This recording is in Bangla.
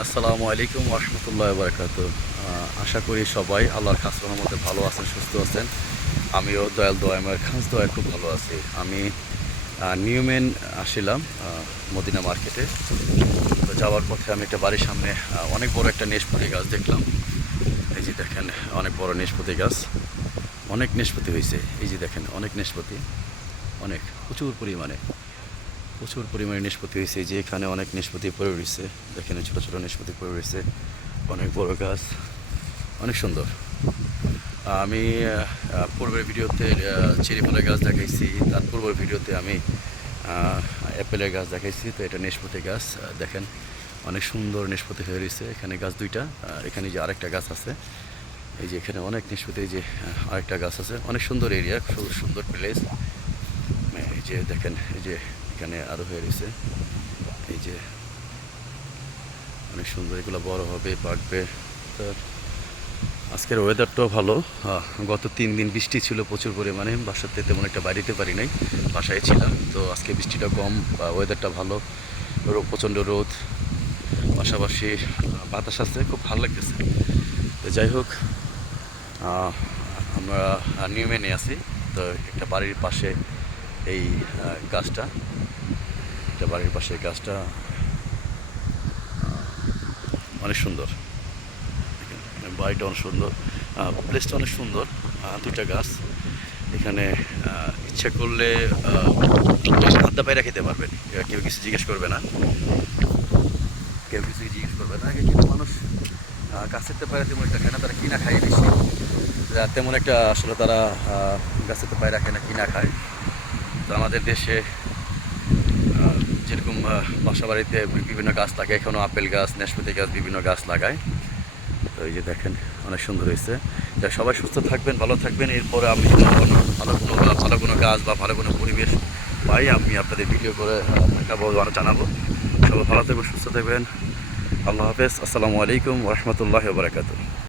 আসসালামু আলাইকুম রহমতুল্লাহ বারকাত। আশা করি সবাই আল্লাহর খাস রহমতে ভালো আছেন, সুস্থ আছেন। আমিও দয়াল দয়ামের খাস দয়া খুব ভালো আছি। আমি নিউমেন আসছিলাম মদিনা মার্কেটে। তো যাওয়ার পথে আমি একটা বাড়ির সামনে অনেক বড় একটা নেশপাতি গাছ দেখলাম। এই যে দেখেন, অনেক বড় নেশপাতি গাছ, অনেক নেশপাতি হয়েছে। এই যে দেখেন, অনেক নেশপাতি, অনেক প্রচুর পরিমাণে নিষ্পত্তি হয়েছে। যে এখানে অনেক নিষ্পত্তি পড়ে রয়েছে, দেখেন ছোটো ছোটো নিষ্পত্তি পড়ে রয়েছে, অনেক বড় গাছ, অনেক সুন্দর। আমি পূর্বের ভিডিওতে চেরি ফলের গাছ দেখাইছি, তার পূর্বের ভিডিওতে আমি অ্যাপেলের গাছ দেখাইছি। তো এটা নিষ্পত্তি গাছ, দেখেন অনেক সুন্দর নিষ্পত্তি হয়ে রয়েছে। এখানে গাছ দুইটা, এখানে যে আরেকটা গাছ আছে, এই যে এখানে অনেক নিষ্পত্তি, এই যে আরেকটা গাছ আছে। অনেক সুন্দর এরিয়া, খুব সুন্দর প্লেস। এই যে দেখেন, এই যে এখানে আরও হয়ে রয়েছে, এই যে অনেক সুন্দর, এগুলো বড় হবে, পাকবে। তো আজকের ওয়েদারটাও ভালো। গত 3 দিন বৃষ্টি ছিল প্রচুর পরিমাণে, বাসাতে তেমন একটা বাড়িতে পারি নাই, বাসায় ছিলাম। তো আজকে বৃষ্টিটা কম, ওয়েদারটা ভালো, প্রচণ্ড রোদ, পাশাপাশি বাতাস আছে, খুব ভালো লাগতেছে। তো যাই হোক, আমরা নিউমেনে আছি। তো একটা বাড়ির পাশে এই গাছটা, একটা বাড়ির পাশে গাছটা অনেক সুন্দর। বাড়িটা অনেক সুন্দর, প্লেসটা অনেক সুন্দর। দুইটা গাছ এখানে, ইচ্ছা করলে আড্ডা পায়রা খেতে পারবেন, কেউ কিছু জিজ্ঞেস করবে না, কেউ কিছু জিজ্ঞেস করবে না। আগে কিন্তু মানুষ গাছের তো পায়রা তেমন একটা খায় না, তারা কিনা খায় বেশি। তেমন একটা আসলে তারা গাছের তো পায়রা খায় না, কিনা খায়। তো আমাদের দেশে যেরকম বাসা বাড়িতে বিভিন্ন গাছ থাকে, এখনও আপেল গাছ, নাশপাতি গাছ, বিভিন্ন গাছ লাগায়। তো এই যে দেখেন, অনেক সুন্দর হয়েছে। যা সবাই সুস্থ থাকবেন, ভালো থাকবেন। এরপরে আমি ভালো কোনো গাছ বা ভালো কোনো পরিবেশ পাই, আমি আপনাদের ভিডিও করে দেখাবো, জানাবো। সবাই ভালো থাকবেন, সুস্থ থাকবেন। আল্লাহ হাফেজ। আসসালামু আলাইকুম রহমতুল্লাহ বারাকাতুহু।